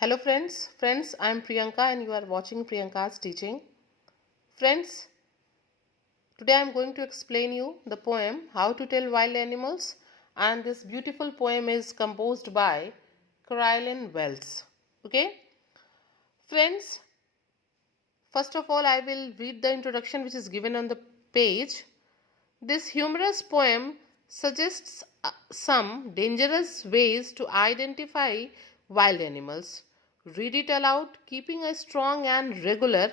Hello friends, I am Priyanka and you are watching Priyanka's teaching. Friends, today I am going to explain you the poem How to Tell Wild Animals, and this beautiful poem is composed by Carolyn Wells. Okay? Friends, first of all I will read the introduction which is given on the page. This humorous poem suggests some dangerous ways to identify wild animals. Read it aloud, keeping a strong and regular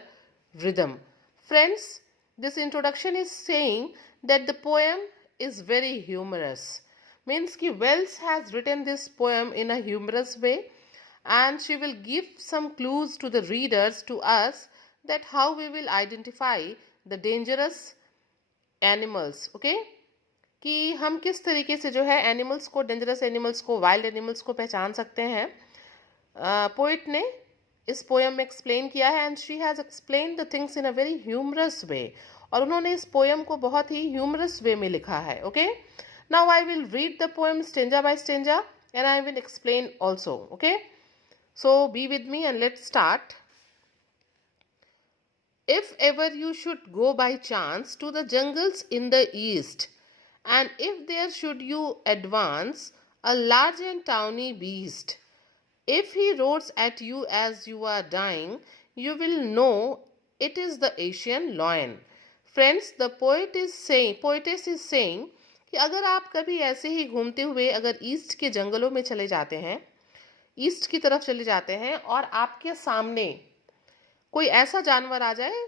rhythm. Friends, this introduction is saying that the poem is very humorous. Means ki Wells has written this poem in a humorous way, and she will give some clues to the readers, to us, that how we will identify the dangerous animals okay कि हम किस तरीके से जो है animals को, dangerous animals को, wild animals को पहचान सकते हैं. पोइट ने इस पोएम में एक्सप्लेन किया है and she has explain the things in a very humorous way. और उन्होंने इस पोएम को बहुत ही ह्यूमरस वे में लिखा है. Okay, now I will read the poem stanza by stanza and I will explain also. Okay, so be with me and let's start. If ever you should go by chance to the jungles in the east, and if there should you advance a large and tawny beast, if he roars at you as you are dying, you will know it is the Asian lion. Friends, the poetess is saying कि अगर आप कभी ऐसे ही घूमते हुए अगर east के जंगलों में चले जाते हैं, ईस्ट की तरफ चले जाते हैं और आपके सामने कोई ऐसा जानवर आ जाए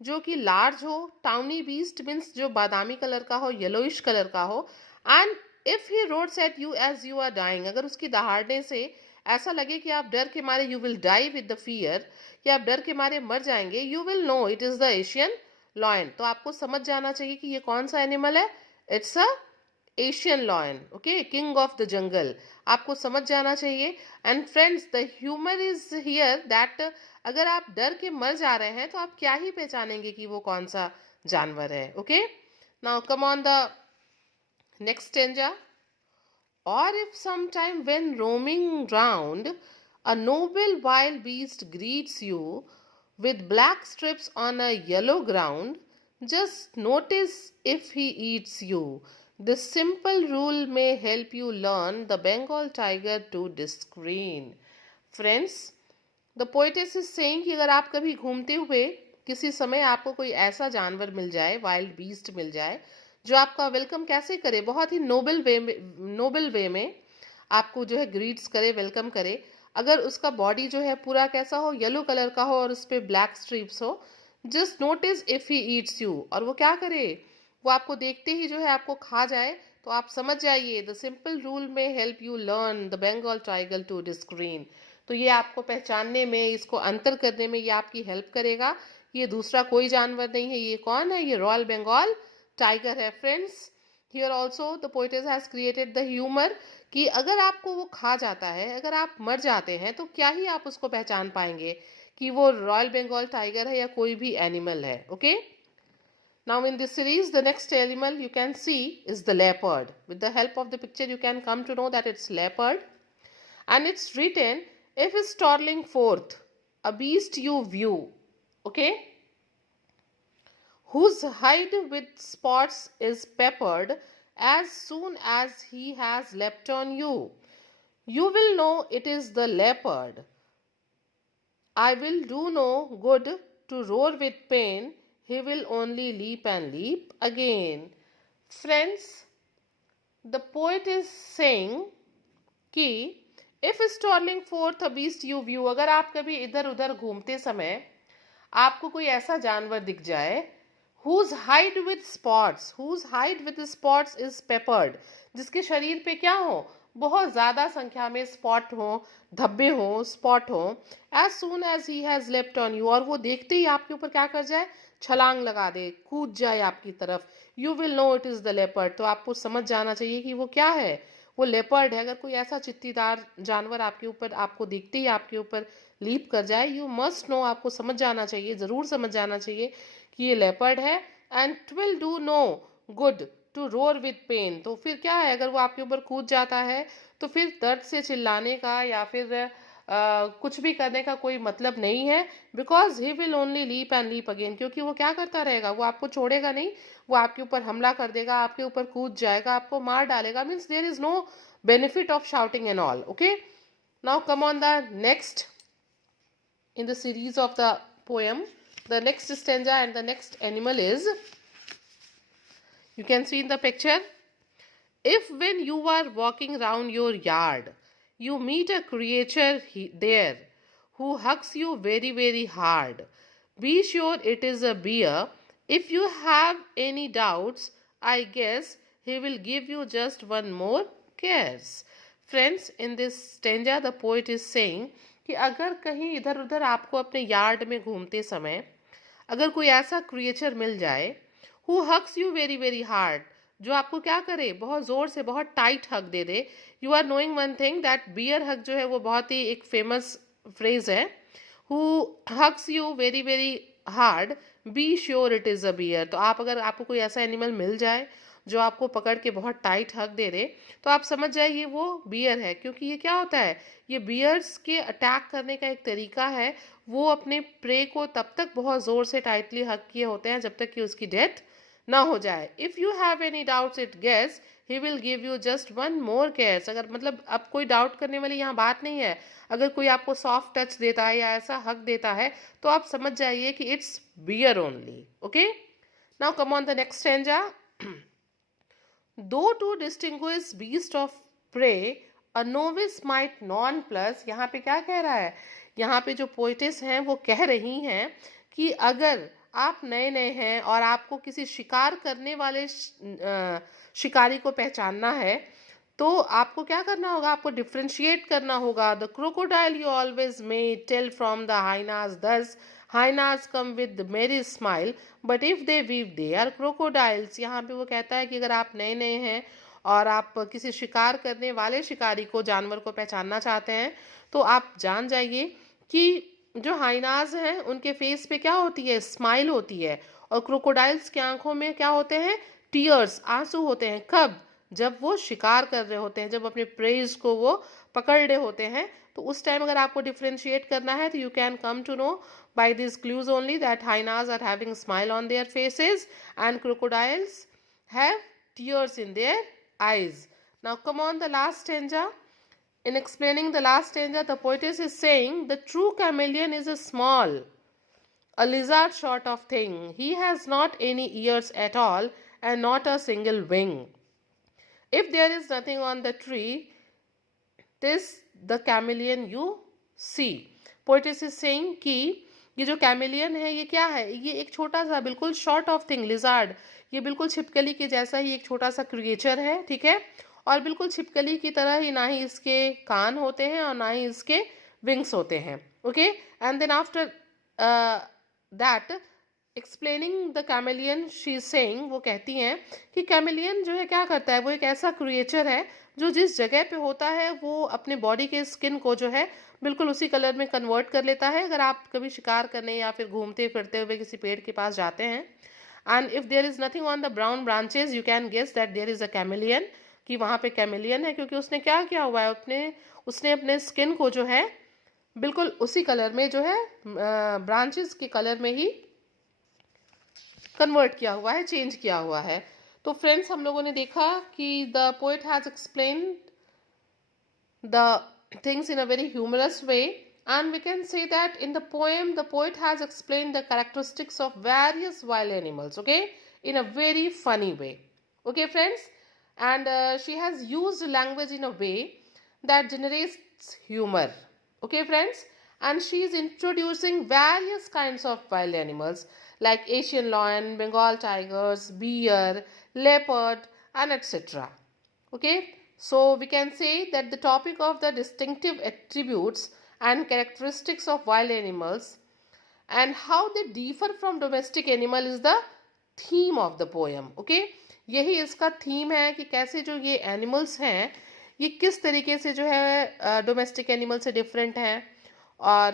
जो कि लार्ज हो, टाउनी बीस्ट मीन्स जो बादामी कलर का हो, येलोइश कलर का हो, and if he roars at you as you are dying, अगर उसकी दहाड़ने से ऐसा लगे कि आप डर के मारे, you will die with the fear, कि आप डर के मारे मर जाएंगे, you will know it is the Asian lion. तो आपको समझ जाना चाहिए कि ये कौन सा एनिमल है. It's a Asian lion. Okay, king of the jungle, आपको समझ जाना चाहिए. And friends, the humour is here that अगर आप डर के मर जा रहे हैं तो आप क्या ही पहचानेंगे कि वो कौन सा जानवर है. Okay, now come on the next stanza. Or if sometime when roaming round, a noble wild beast greets you with black strips on a yellow ground, just notice if he eats you. This simple rule may help you learn the Bengal tiger to discern. Friends, the poetess is saying कि अगर आप कभी घूमते हुए किसी समय आपको कोई ऐसा जानवर मिल जाए, वाइल्ड बीस्ट मिल जाए, जो आपका वेलकम कैसे करे, बहुत ही नोबल वे में आपको जो है ग्रीट्स करे, वेलकम करे. अगर उसका बॉडी जो है पूरा कैसा हो, येलो कलर का हो और उस पर ब्लैक स्ट्रिप्स हो, just notice if he eats you. और वो क्या करे, वो आपको देखते ही जो है आपको खा जाए, तो आप समझ जाइए the simple rule may help you learn the Bengal tiger to discern. तो ये आपको पहचानने में, इसको अंतर करने में ये आपकी हेल्प करेगा. ये दूसरा कोई जानवर नहीं है, ये कौन है, ये रॉयल बंगाल टाइगर है. Friends, here also the poetess has created the humour कि अगर आपको वो खा जाता है, अगर आप मर जाते हैं, तो क्या ही आप उसको पहचान पाएंगे कि वो रॉयल बंगाल टाइगर है या कोई भी एनिमल है. Okay, now in this series the next animal you can see is the leopard. With the help of the picture you can come to know that it's leopard, and it's written, if is starling forth a beast you view, okay, whose hide with spots is peppered, as soon as he has leapt on you, you will know it is the leopard. I will do no good to roar with pain, he will only leap and leap again. Friends, the poet is saying कि if strolling forth a beast you view, अगर आप कभी इधर उधर घूमते समय आपको कोई ऐसा जानवर दिख जाए, whose hide with spots is peppered, जिसके शरीर पे क्या हो, बहुत ज्यादा संख्या में स्पॉट हो, धब्बे हो, स्पॉट हो, as soon as he has leapt on you, और वो देखते ही आपके ऊपर क्या कर जाए, छलांग लगा दे, कूद जाए आपकी तरफ, you will know it is the leopard. तो आपको समझ जाना चाहिए कि वो क्या है, वो लेपर्ड है. अगर कोई ऐसा चित्तीदार जानवर आपके ऊपर, आपको देखते ही आपके ऊपर लीप कर जाए, यू मस्ट नो, आपको समझ जाना चाहिए, ज़रूर समझ जाना चाहिए कि ये लेपर्ड है. And it will do no good to roar with pain. तो फिर क्या है, अगर वो आपके ऊपर कूद जाता है तो फिर दर्द से चिल्लाने का या फिर कुछ भी करने का कोई मतलब नहीं है, because he will only leap and leap again, क्योंकि वो क्या करता रहेगा, वो आपको छोड़ेगा नहीं, वो आपके ऊपर हमला कर देगा, आपके ऊपर कूद जाएगा, आपको मार डालेगा. Means there is no benefit of shouting and all. Okay, now come on the next in the series of the poem. The next stanza and the next animal is, you can see in the picture, if when you are walking round your yard you meet a creature there who hugs you very very hard, be sure it is a bear. If you have any doubts, I guess he will give you just one more cares. Friends, in this stanza the poet is saying कि अगर कहीं इधर उधर आपको अपने yard में घूमते समय अगर कोई ऐसा क्रिएचर मिल जाए who hugs you very very hard, जो आपको क्या करे, बहुत ज़ोर से बहुत टाइट हग दे दे. You are knowing one thing that bear hug जो है वो बहुत ही एक फेमस फ्रेज है. Who hugs you very very hard, be sure it is a bear. तो आप अगर आपको कोई ऐसा एनिमल मिल जाए जो आपको पकड़ के बहुत टाइट हग दे दे, तो आप समझ जाइए वो बियर है. क्योंकि ये क्या होता है, ये बियर्स के अटैक करने का एक तरीका है. वो अपने प्रे को तब तक बहुत ज़ोर से टाइटली हग किए होते हैं जब तक कि उसकी डेथ ना हो जाए. If you have any doubts it guess he will give you just one more cares. अगर मतलब अब कोई डाउट करने वाली यहाँ बात नहीं है, अगर कोई आपको सॉफ्ट टच देता है या ऐसा हक देता है तो आप समझ जाइए कि it's bear only. Okay, now come on the next stanza. Though to distinguish beast of prey a novice might nonplus. यहाँ पे क्या कह रहा है, यहाँ पे जो पोइटिस हैं वो कह रही हैं कि अगर आप नए नए हैं और आपको किसी शिकार करने वाले शिकारी को पहचानना है तो आपको क्या करना होगा, आपको डिफ्रेंशिएट करना होगा. The crocodile you always may tell from the hyenas thus, hyenas come with merry smile but if they weep they are crocodiles. यहाँ पे वो कहता है कि अगर आप नए नए हैं और आप किसी शिकार करने वाले शिकारी को, जानवर को पहचानना चाहते हैं तो आप जान जाइए कि जो हाइनाज हैं उनके फेस पे क्या होती है, स्माइल होती है. और क्रोकोडाइल्स की आंखों में क्या होते हैं, टीयर्स, आंसू होते हैं. कब, जब वो शिकार कर रहे होते हैं, जब अपने प्रेज को वो पकड़ रहे होते हैं. तो उस टाइम अगर आपको डिफ्रेंशिएट करना है तो you can come to know by these clues only that hyenas are having smile on their faces and crocodiles have tears in their eyes. Now come on the last stanza. In explaining the last stanza, the poetess is saying the true chameleon is a small, a lizard sort of thing. He has not any ears at all and not a single wing. If there is nothing on the tree, this the chameleon you see. Poetess is saying कि ये जो chameleon है ये क्या है, ये एक छोटा सा बिल्कुल शॉर्ट ऑफ थिंग, लिजार्ड, ये बिल्कुल छिपकली के जैसा ही एक छोटा सा क्रिएचर है. ठीक है, और बिल्कुल छिपकली की तरह ही ना ही इसके कान होते हैं और ना ही इसके विंग्स होते हैं. Okay, and then after that explaining the chameleon she is saying, वो कहती हैं कि कैमिलियन जो है क्या करता है, वो एक ऐसा क्रिएचर है जो जिस जगह पे होता है वो अपने बॉडी के स्किन को जो है बिल्कुल उसी कलर में कन्वर्ट कर लेता है. अगर आप कभी शिकार करने या फिर घूमते फिरते हुए किसी पेड़ के पास जाते हैं and if there is nothing on the brown branches you can guess that there is a chameleon, कि वहाँ पे कैमिलियन है. क्योंकि उसने क्या किया हुआ है, उसने अपने स्किन को जो है बिल्कुल उसी कलर में जो है ब्रांचेस के कलर में ही कन्वर्ट किया हुआ है, चेंज किया हुआ है. तो फ्रेंड्स, हम लोगों ने देखा कि the poet has explain the things in a very humorous way, and we can say that in the poem the poet has explained the characteristics of various wild animals, okay, in a very funny way. Okay friends, and she has used language in a way that generates humor. Okay friends, and she is introducing various kinds of wild animals like Asian lion, Bengal tigers, bear, leopard and etc. Okay, so we can say that the topic of the distinctive attributes and characteristics of wild animals and how they differ from domestic animal is the theme of the poem. Okay, यही इसका theme है कि कैसे जो ये animals हैं ये किस तरीके से जो है डोमेस्टिक एनिमल से डिफरेंट हैं और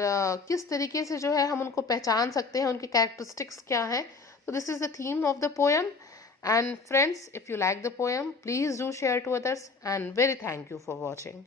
किस तरीके से जो है हम उनको पहचान सकते हैं, उनके कैरेक्टरिस्टिक्स क्या हैं. So this is the theme of the poem. And friends, if you like the poem, please do share to others, and very thank you for watching.